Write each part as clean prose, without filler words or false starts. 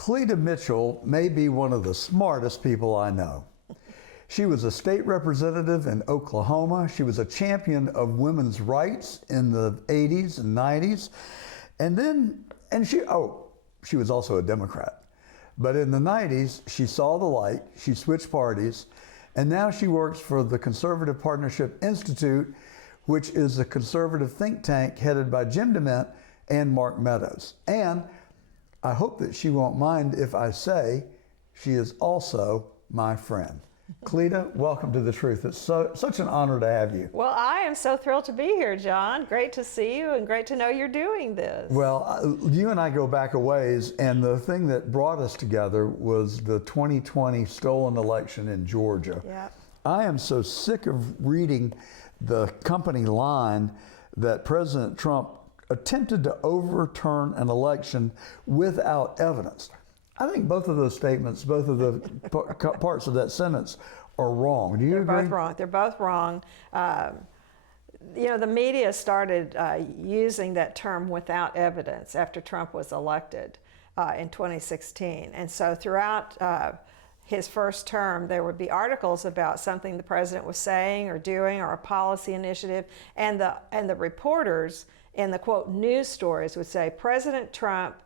Cleta Mitchell may be one of the smartest people I know. She was a state representative in Oklahoma. She was a champion of women's rights in the 80s and 90s. She was also a Democrat. But in the 90s, she saw the light, she switched parties, and now she works for the Conservative Partnership Institute, which is a conservative think tank headed by Jim DeMint and Mark Meadows. And I hope that she won't mind if I say she is also my friend. Cleta, welcome to The Truth. It's such an honor to have you. Well, I am so thrilled to be here, John. Great to see you and great to know you're doing this. Well, you and I go back a ways, and the thing that brought us together was the 2020 stolen election in Georgia. Yeah. I am so sick of reading the company line that President Trump attempted to overturn an election without evidence. I think both of those statements, both of the parts of that sentence are wrong. Do you agree? They're both wrong. They're both wrong. The media started using that term without evidence after Trump was elected in 2016. And so throughout his first term, there would be articles about something the president was saying or doing or a policy initiative. And the reporters in the quote news stories would say, President Trump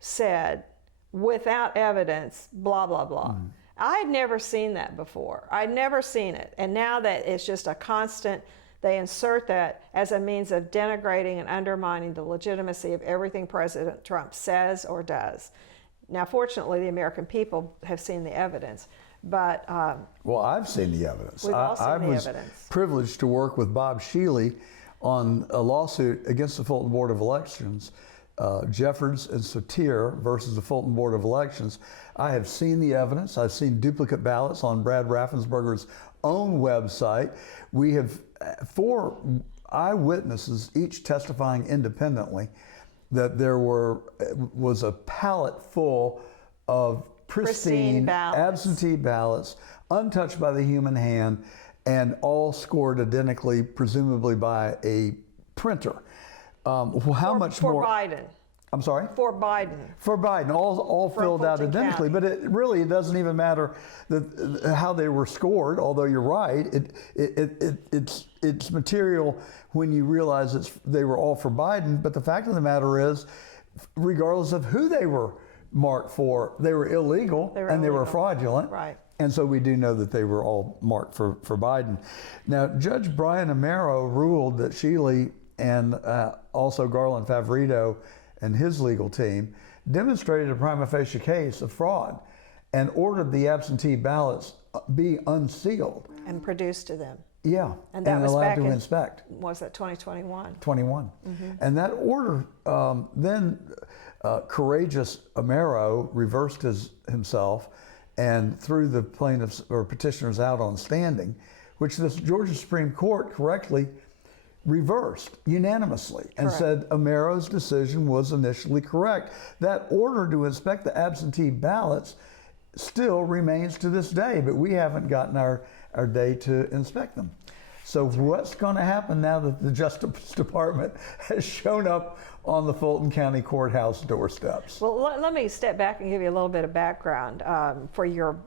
said, without evidence, blah, blah, blah. I had never seen that before. I'd never seen it. And now that it's just a constant, they insert that as a means of denigrating and undermining the legitimacy of everything President Trump says or does. Now, fortunately, the American people have seen the evidence. But well, I've seen the evidence. We've all seen the evidence. I was privileged to work with Bob Shealy on a lawsuit against the Fulton Board of Elections, Jeffords and Sotir versus the Fulton Board of Elections. I have seen the evidence. I've seen duplicate ballots on Brad Raffensperger's own website. We have 4 eyewitnesses, each testifying independently, that there was a pallet full of pristine ballots. Absentee ballots, untouched by the human hand, and all scored identically, presumably by a printer. How much more? For Biden. I'm sorry? For Biden. For Biden, all filled out Fulton identically. County. But it doesn't even matter how they were scored, although you're right. It's material when you realize they were all for Biden. But the fact of the matter is, regardless of who they were marked for, they were illegal and they were fraudulent. Right. And so we do know that they were all marked for Biden. Now, Judge Brian Amaro ruled that Shealy and also Garland Favorito and his legal team demonstrated a prima facie case of fraud and ordered the absentee ballots be unsealed. And produced to them. Yeah, and that was allowed back to in, inspect. Was that 2021? 21. And that order, then courageous Amaro reversed himself and threw the plaintiffs or petitioners out on standing, which the Georgia Supreme Court correctly reversed unanimously and said Amaro's decision was initially correct. That order to inspect the absentee ballots still remains to this day, but we haven't gotten our day to inspect them. So what's going to happen now that the Justice Department has shown up on the Fulton County Courthouse doorsteps? Well, let me step back and give you a little bit of background for your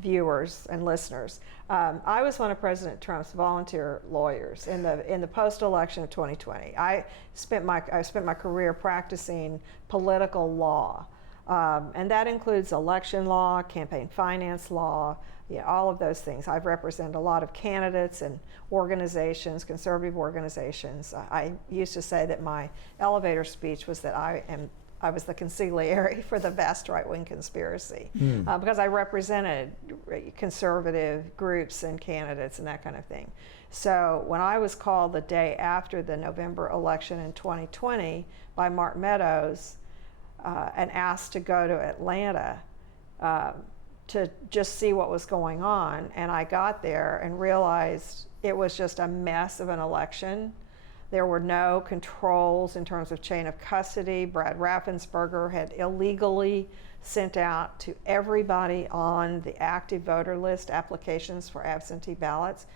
viewers and listeners. I was one of President Trump's volunteer lawyers in the post-election of 2020. I spent my career practicing political law. And that includes election law, campaign finance law, all of those things. I've represented a lot of candidates and organizations, conservative organizations. I used to say that my elevator speech was that I was the consigliere for the vast right-wing conspiracy because I represented conservative groups and candidates and that kind of thing. So when I was called the day after the November election in 2020 by Mark Meadows, and asked to go to Atlanta to just see what was going on. And I got there and realized it was just a mess of an election. There were no controls in terms of chain of custody. Brad Raffensperger had illegally sent out to everybody on the active voter list applications for absentee ballots.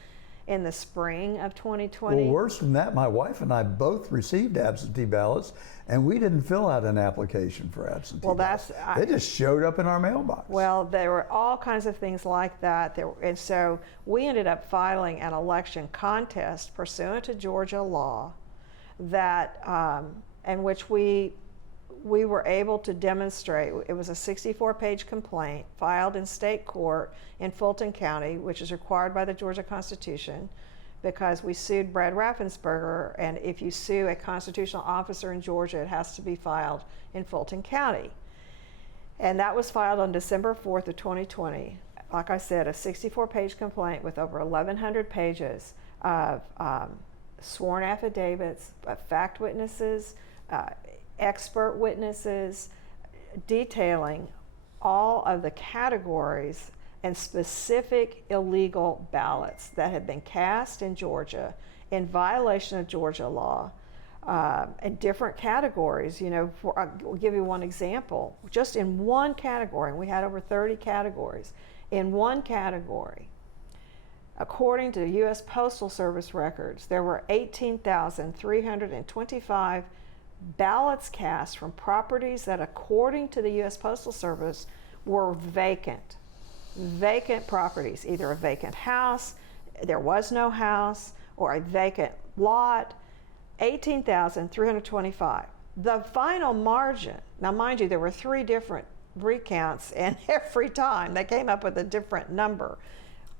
in the spring of 2020. Well, worse than that, my wife and I both received absentee ballots, and we didn't fill out an application for absentee ballots. They just showed up in our mailbox. Well, there were all kinds of things like that. And so we ended up filing an election contest pursuant to Georgia law that, in which we were able to demonstrate. It was a 64-page complaint filed in state court in Fulton County, which is required by the Georgia Constitution, because we sued Brad Raffensperger, and if you sue a constitutional officer in Georgia, it has to be filed in Fulton County. And that was filed on December 4th of 2020. Like I said, a 64-page complaint with over 1,100 pages of sworn affidavits, fact witnesses, expert witnesses, detailing all of the categories and specific illegal ballots that had been cast in Georgia in violation of Georgia law, in different categories. You know, I'll give you one example. Just in one category, and we had over 30 categories. In one category, according to U.S. Postal Service records, there were 18,325 ballots cast from properties that, according to the U.S. Postal Service, were vacant. Vacant properties, either a vacant house, there was no house, or a vacant lot. 18,325. The final margin, now mind you, there were 3 different recounts, and every time they came up with a different number.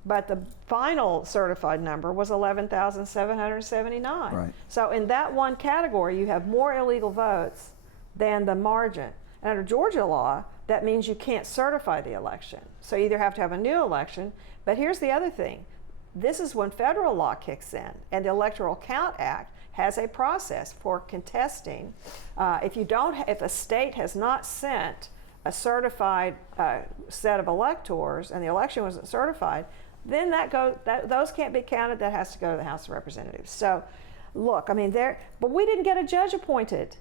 But the final certified number was 11,779. Right. So in that one category, you have more illegal votes than the margin. And under Georgia law, that means you can't certify the election. So you either have to have a new election, but here's the other thing. This is when federal law kicks in, and the Electoral Count Act has a process for contesting. If a state has not sent a certified set of electors and the election wasn't certified, then those can't be counted. That has to go to the House of Representatives. So, look, I mean, but we didn't get a judge appointed.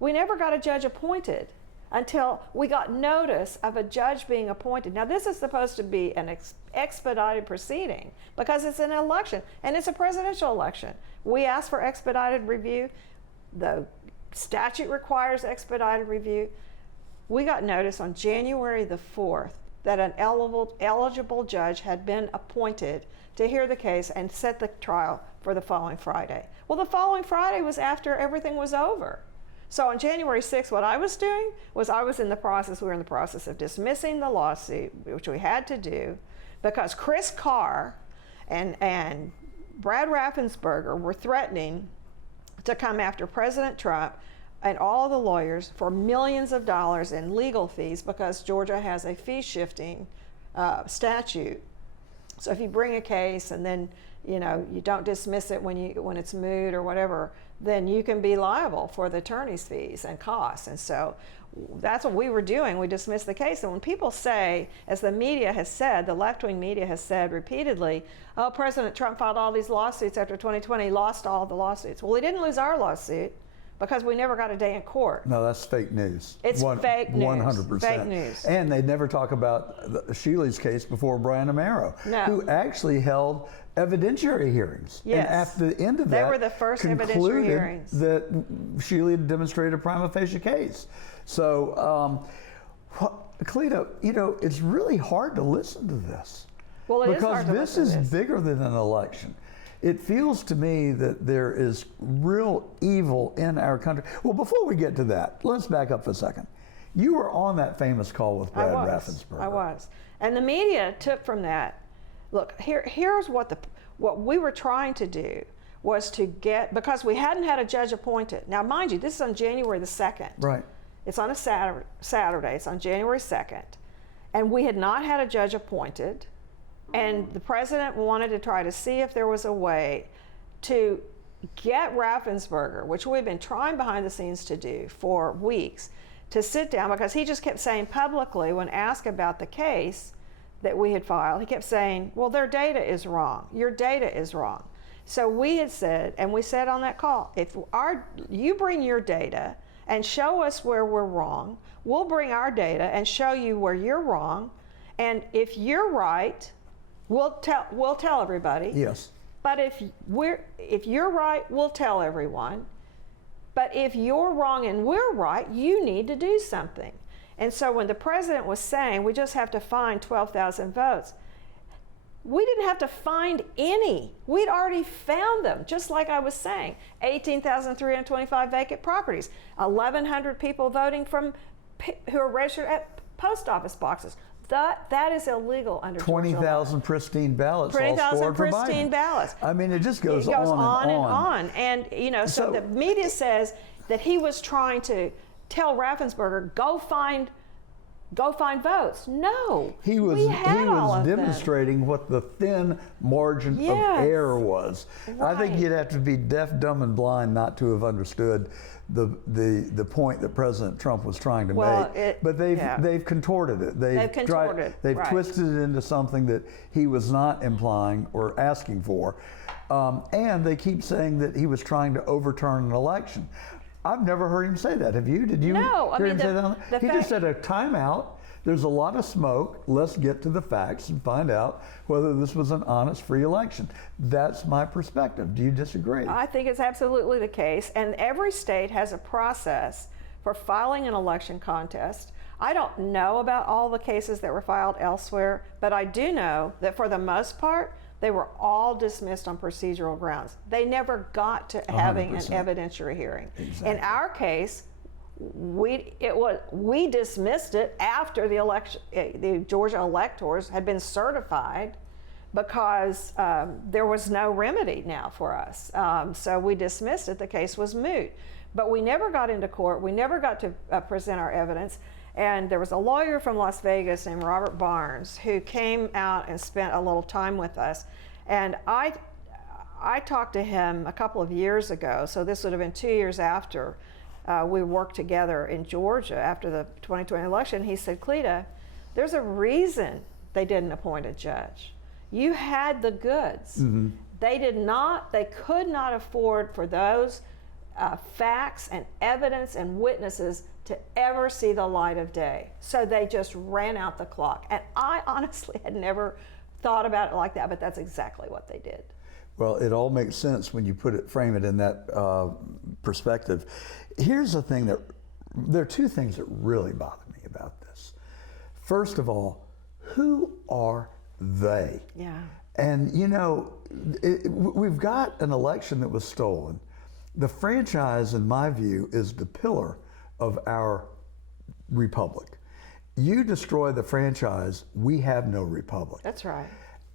We never got a judge appointed until we got notice of a judge being appointed. Now, this is supposed to be an expedited proceeding because it's an election, and it's a presidential election. We asked for expedited review. The statute requires expedited review. We got notice on January the 4th that an eligible judge had been appointed to hear the case and set the trial for the following Friday. Well, the following Friday was after everything was over. So on January 6th, what I was doing was we were in the process of dismissing the lawsuit, which we had to do, because Chris Carr and Brad Raffensperger were threatening to come after President Trump and all the lawyers for millions of dollars in legal fees, because Georgia has a fee-shifting statute. So if you bring a case and then you don't dismiss it when it's moot or whatever, then you can be liable for the attorney's fees and costs. And so that's what we were doing. We dismissed the case. And when people say, as the media has said, the left-wing media has said repeatedly, oh, President Trump filed all these lawsuits after 2020, he lost all the lawsuits. Well, he didn't lose our lawsuit because we never got a day in court. No, that's fake news. It's fake news. 100%. Fake news. And they never talk about Shealy's case before Brian Amaro, who actually held evidentiary hearings. Yes. And after the end of that, they were the first evidentiary hearings. That Shealy had demonstrated a prima facie case. So, Cleta, it's really hard to listen to this. Well, it is hard to listen to this. Because this is bigger than an election. It feels to me that there is real evil in our country. Well, before we get to that, let's back up for a second. You were on that famous call with Brad Raffensperger. I was. And the media took from that. Look, here's what we were trying to do was to get, because we hadn't had a judge appointed. Now, mind you, this is on January the 2nd. Right. It's on a Saturday. It's on January 2nd. And we had not had a judge appointed. And the president wanted to try to see if there was a way to get Raffensperger, which we've been trying behind the scenes to do for weeks, to sit down, because he just kept saying publicly when asked about the case that we had filed, he kept saying, well, their data is wrong. Your data is wrong. So we had said, and we said on that call, if you bring your data and show us where we're wrong, we'll bring our data and show you where you're wrong. And if you're right, we'll tell everybody. Yes. But if you're right, we'll tell everyone. But if you're wrong and we're right, you need to do something. And so when the president was saying we just have to find 12,000 votes, we didn't have to find any. We'd already found them, just like I was saying. 18,325 vacant properties, 1,100 people voting who are registered at post office boxes. That is illegal under 20,000 pristine ballots. 20,000 pristine ballots. I mean, it just goes, on and on. And you know, so the media says that he was trying to tell Raffensperger, go find votes. No, he was demonstrating what the thin margin of error was. Right. I think you'd have to be deaf, dumb, and blind not to have understood the point that President Trump was trying to make. But they've contorted it. They've twisted it into something that he was not implying or asking for. And they keep saying that he was trying to overturn an election. I've never heard him say that. Have you? Did you hear him say that? He just said a timeout. There's a lot of smoke. Let's get to the facts and find out whether this was an honest, free election. That's my perspective. Do you disagree? I think it's absolutely the case. And every state has a process for filing an election contest. I don't know about all the cases that were filed elsewhere, but I do know that for the most part, they were all dismissed on procedural grounds. They never got to having 100%. An evidentiary hearing. Exactly. In our case, we dismissed it after the election. The Georgia electors had been certified because there was no remedy now for us. So we dismissed it. The case was moot. But we never got into court. We never got to present our evidence. And there was a lawyer from Las Vegas named Robert Barnes who came out and spent a little time with us. And I talked to him a couple of years ago, so this would have been 2 years after we worked together in Georgia after the 2020 election. He said, Cleta, there's a reason they didn't appoint a judge. You had the goods. Mm-hmm. They could not afford for those facts and evidence and witnesses to ever see the light of day. So they just ran out the clock. And I honestly had never thought about it like that, but that's exactly what they did. Well, it all makes sense when you frame it in that perspective. Here's the thing there are two things that really bother me about this. First of all, who are they? Yeah. And you know, we've got an election that was stolen. The franchise, in my view, is the pillar of our republic. You destroy the franchise, we have no republic. That's right.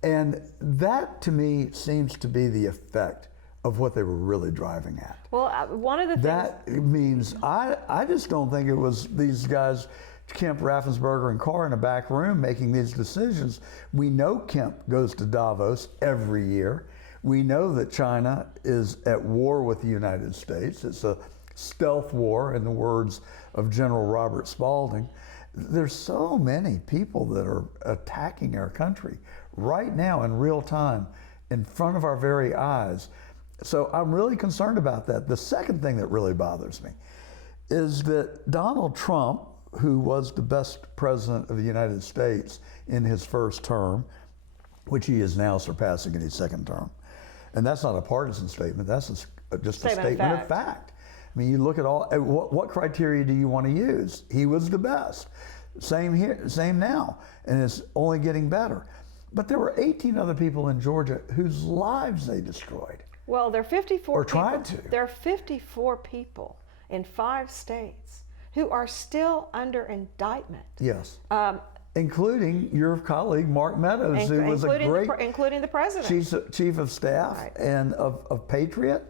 And that, to me, seems to be the effect of what they were really driving at. Well, one of the things... That means, I just don't think it was these guys, Kemp, Raffensperger, and Carr in a back room making these decisions. We know Kemp goes to Davos every year. We know that China is at war with the United States. It's a stealth war, in the words of General Robert Spalding. There's so many people that are attacking our country right now in real time in front of our very eyes. So I'm really concerned about that. The second thing that really bothers me is that Donald Trump, who was the best president of the United States in his first term, which he is now surpassing in his second term, and that's not a partisan statement, that's just a statement of fact. I mean, you look at what criteria do you want to use? He was the best. Same here, same now, and it's only getting better. But there were 18 other people in Georgia whose lives they destroyed. Well, there are 54 or tried to. There are 54 people in 5 states who are still under indictment. Yes. Including your colleague, Mark Meadows, who was including the president. Chief of staff and of Patriot.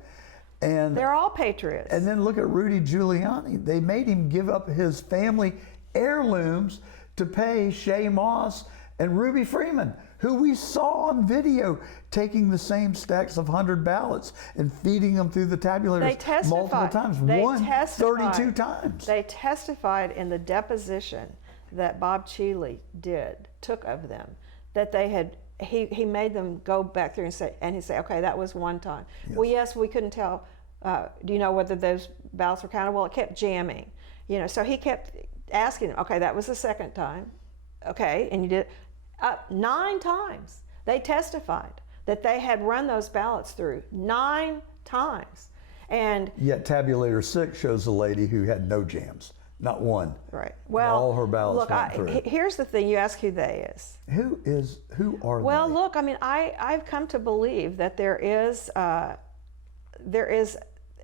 And they're all patriots. And then look at Rudy Giuliani. They made him give up his family heirlooms to pay Shay Moss and Ruby Freeman, who we saw on video taking the same stacks of 100 ballots and feeding them through the tabulators multiple times. 32 times. They testified in the deposition that Bob Cheeley took of them, that they had, he made them go back through and he'd say, okay, that was one time. Yes. Well, yes, we couldn't tell, do you know whether those ballots were counted? Well, it kept jamming, you know, so he kept asking them, okay, that was the second time, okay, and you did 9 times. They testified that they had run those ballots through 9 times. And yet Tabulator 6 shows a lady who had no jams, not one. right. And Well, all her ballots look, went through. here's the thing. You ask who they is. Who are Well, they? look, I mean, I've come to believe that there is an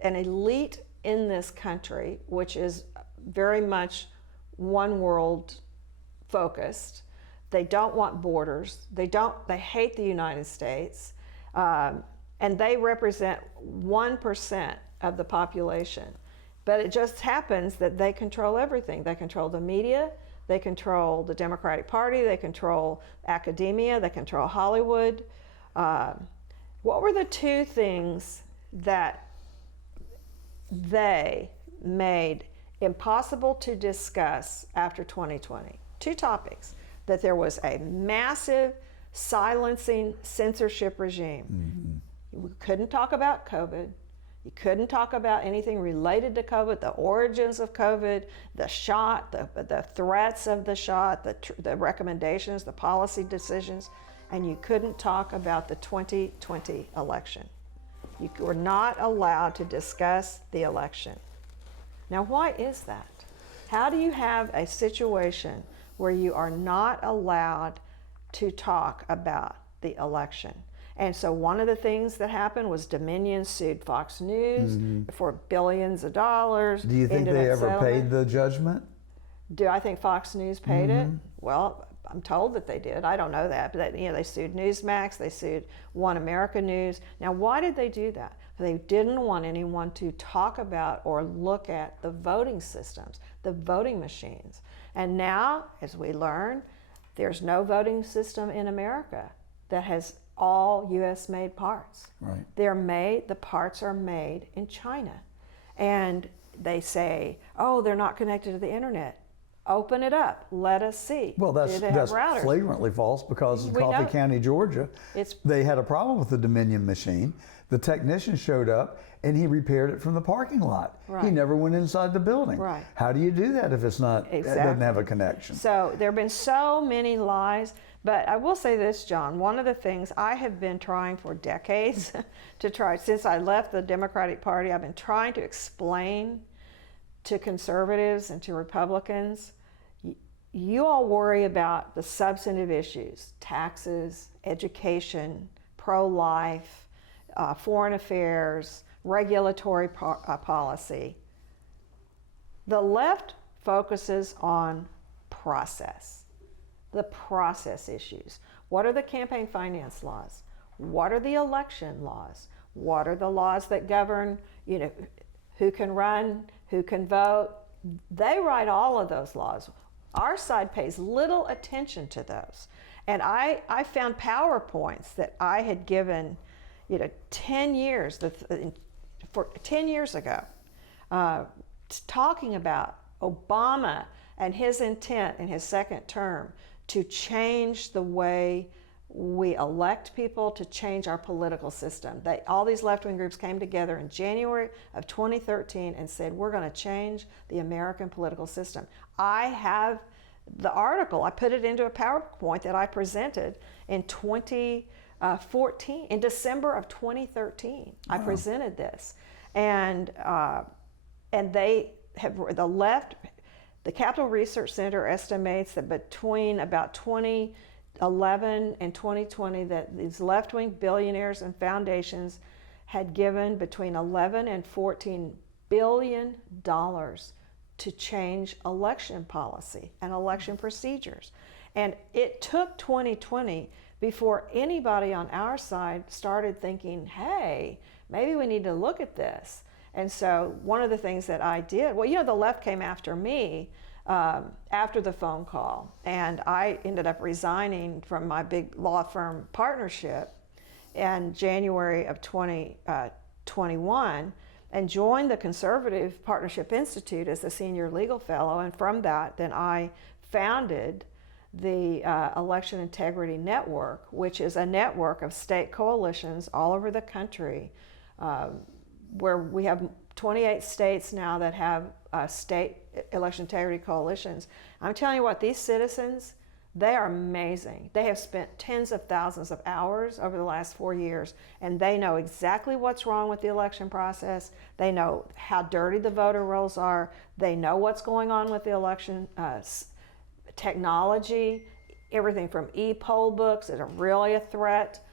elite in this country which is very much one world focused. They don't want borders. They hate the United States, and they represent 1% of the population. But it just happens that they control everything. They control the media. They control the Democratic Party. They control academia. They control Hollywood. What were the 2 things that they made impossible to discuss after 2020? 2 topics. That there was a massive silencing censorship regime. Mm-hmm. You couldn't talk about COVID. You couldn't talk about anything related to COVID, the origins of COVID, the shot, the threats of the shot, the recommendations, the policy decisions, and you couldn't talk about the 2020 election. You were not allowed to discuss the election. Now, why is that? How do you have a situation where you are not allowed to talk about the election? And so one of the things that happened was Dominion sued Fox News for billions of dollars. Do you think they ever paid the judgment? Do I think Fox News paid it? Well, I'm told that they did. I don't know that, but they sued Newsmax, they sued One America News. Now, why did they do that? They didn't want anyone to talk about or look at the voting systems, the voting machines. And now, as we learn, there's no voting system in America that has all U.S. made parts. Right. The parts are made in China. And they say, oh, they're not connected to the internet. Open it up. Let us see. Well, that's flagrantly false, because in Coffee County, Georgia, they had a problem with the Dominion machine. The technician showed up and he repaired it from the parking lot. Right. He never went inside the building. Right. How do you do that if it's not, it doesn't have a connection? So there have been so many lies. But I will say this, John, one of the things I have been trying for decades since I left the Democratic Party, I've been trying to explain to conservatives and to Republicans, you all worry about the substantive issues, taxes, education, pro-life, foreign affairs, regulatory policy. The left focuses on process, the process issues. What are the campaign finance laws? What are the election laws? What are the laws that govern, who can run, who can vote? They write all of those laws. Our side pays little attention to those. And I found PowerPoints that I had given, 10 years ago, talking about Obama and his intent in his second term to change the way we elect people, to change our political system. All these left-wing groups came together in January of 2013 and said, we're going to change the American political system. I have the article. I put it into a PowerPoint that I presented in 2014, in December of 2013. Wow. I presented this. And they have, the left, the Capital Research Center estimates that between about 2011 and 2020 that these left-wing billionaires and foundations had given between 11 and 14 billion dollars to change election policy and election procedures. And it took 2020 before anybody on our side started thinking, hey, maybe we need to look at this. And so one of the things that I did, the left came after me after the phone call, and I ended up resigning from my big law firm partnership in January of 2021 and joined the Conservative Partnership Institute as the senior legal fellow. And from that, then I founded the Election Integrity Network, which is a network of state coalitions all over the country, where we have 28 states now that have state election integrity coalitions. I'm telling you what, these citizens, They are amazing. They have spent tens of thousands of hours over the last 4 years, and they know exactly what's wrong with the election process. They know how dirty the voter rolls are. They know what's going on with the election technology, everything from e-poll books that are really a threat.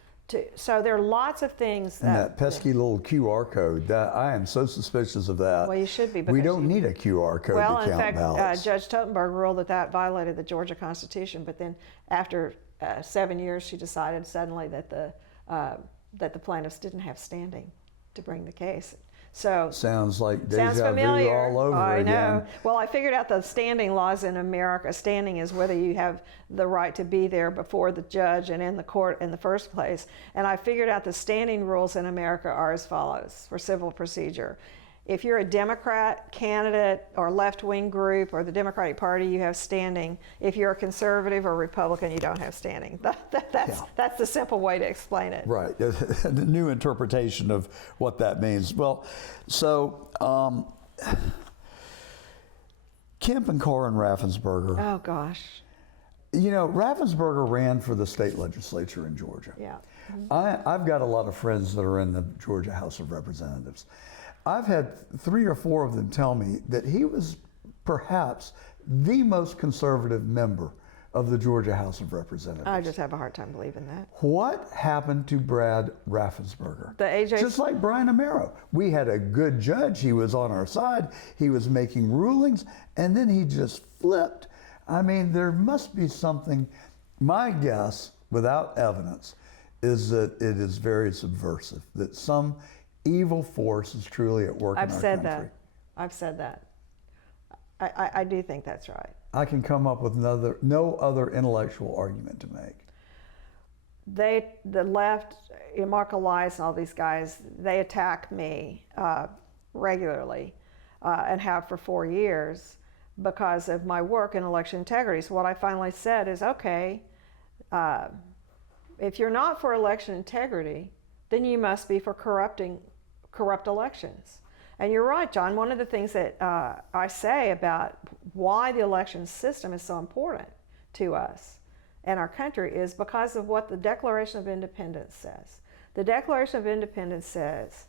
So there are lots of things and that pesky little QR code, that I am so suspicious of that. Well, you should be. We don't need a QR code well, to count ballots. in fact, Judge Totenberg ruled that violated the Georgia Constitution, but then after 7 years, she decided suddenly that the plaintiffs didn't have standing to bring the case. So sounds like sounds deja familiar. vu all over I again. know. Well, I figured out the standing laws in America. Standing is whether you have the right to be there before the judge and in the court in the first place. And I figured out the standing rules in America are as follows for civil procedure. If you're a Democrat candidate or left-wing group or the Democratic Party, you have standing. If you're a conservative or Republican, you don't have standing. That's the simple way to explain it. Right. The new interpretation of what that means. Well, so Kemp and Corin Raffensperger. Oh, gosh. You know, Raffensperger ran for the state legislature in Georgia. Yeah. I've got a lot of friends that are in the Georgia House of Representatives. I've had 3 or 4 of them tell me that he was perhaps the most conservative member of the Georgia House of Representatives. I just have a hard time believing that. What happened to Brad Raffensperger? The AJ Just like Brian Amaro. We had a good judge. He was on our side. He was making rulings, and then he just flipped. I mean, there must be something. My guess, without evidence, is that it is very subversive, that some evil force is truly at work in our country. I've said that. I do think that's right. I can come up with no other intellectual argument to make. The left, Mark Elias and all these guys, they attack me regularly and have for 4 years because of my work in election integrity. So what I finally said is, okay, if you're not for election integrity, then you must be for corrupt elections. And you're right, John. One of the things that I say about why the election system is so important to us and our country is because of what the Declaration of Independence says. The Declaration of Independence says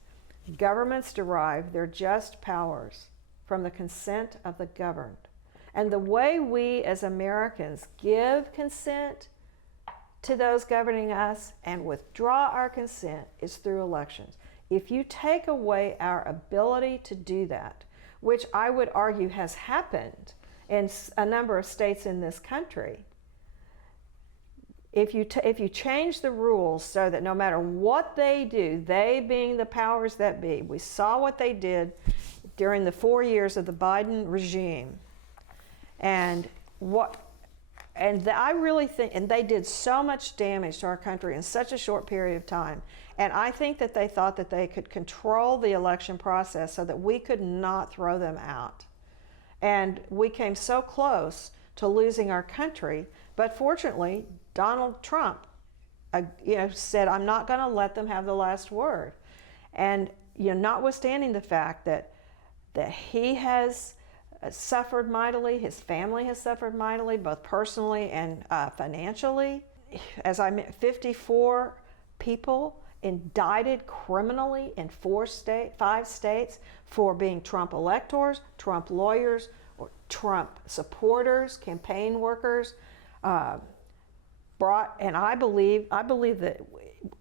governments derive their just powers from the consent of the governed. And the way we as Americans give consent to those governing us and withdraw our consent is through elections. If you take away our ability to do that, which I would argue has happened in a number of states in this country, if you change the rules so that no matter what they do, they being the powers that be, we saw what they did during the 4 years of the Biden regime, I really think, and they did so much damage to our country in such a short period of time. And I think that they thought that they could control the election process so that we could not throw them out. And we came so close to losing our country, but fortunately, Donald Trump, said, I'm not going to let them have the last word. And notwithstanding the fact that he has suffered mightily, his family has suffered mightily, both personally and financially. As I mentioned, 54 people indicted criminally in 5 states for being Trump electors, Trump lawyers, or Trump supporters, campaign workers. And I believe that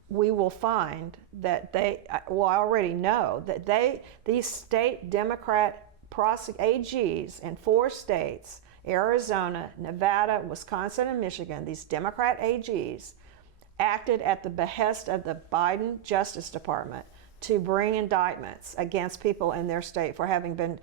we will find that I already know that these state Democrat AGs in 4 states, Arizona, Nevada, Wisconsin, and Michigan, these Democrat AGs acted at the behest of the Biden Justice Department to bring indictments against people in their state for having been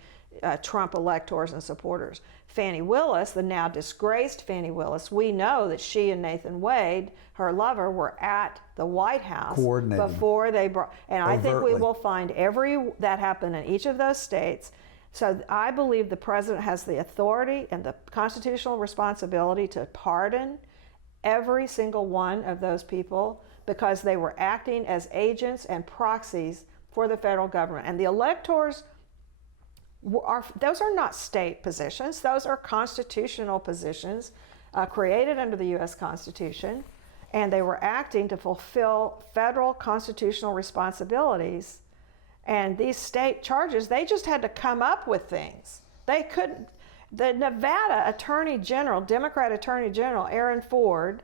Trump electors and supporters. Fannie Willis, the now disgraced Fannie Willis, we know that she and Nathan Wade, her lover, were at the White House before they brought, and I think we will find that happened in each of those states. So I believe the president has the authority and the constitutional responsibility to pardon every single one of those people because they were acting as agents and proxies for the federal government. And the electors, those are not state positions. Those are constitutional positions created under the U.S. Constitution, and they were acting to fulfill federal constitutional responsibilities. And these state charges, they just had to come up with things. They couldn't. The Nevada Attorney General, Democrat Attorney General Aaron Ford,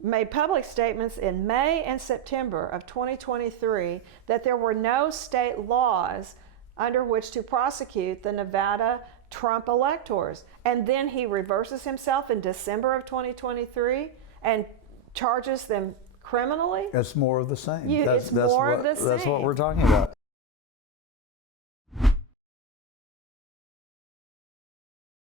made public statements in May and September of 2023 that there were no state laws under which to prosecute the Nevada Trump electors. And then he reverses himself in December of 2023 and charges them criminally. It's more of the same. It's more of the same. That's what we're talking about.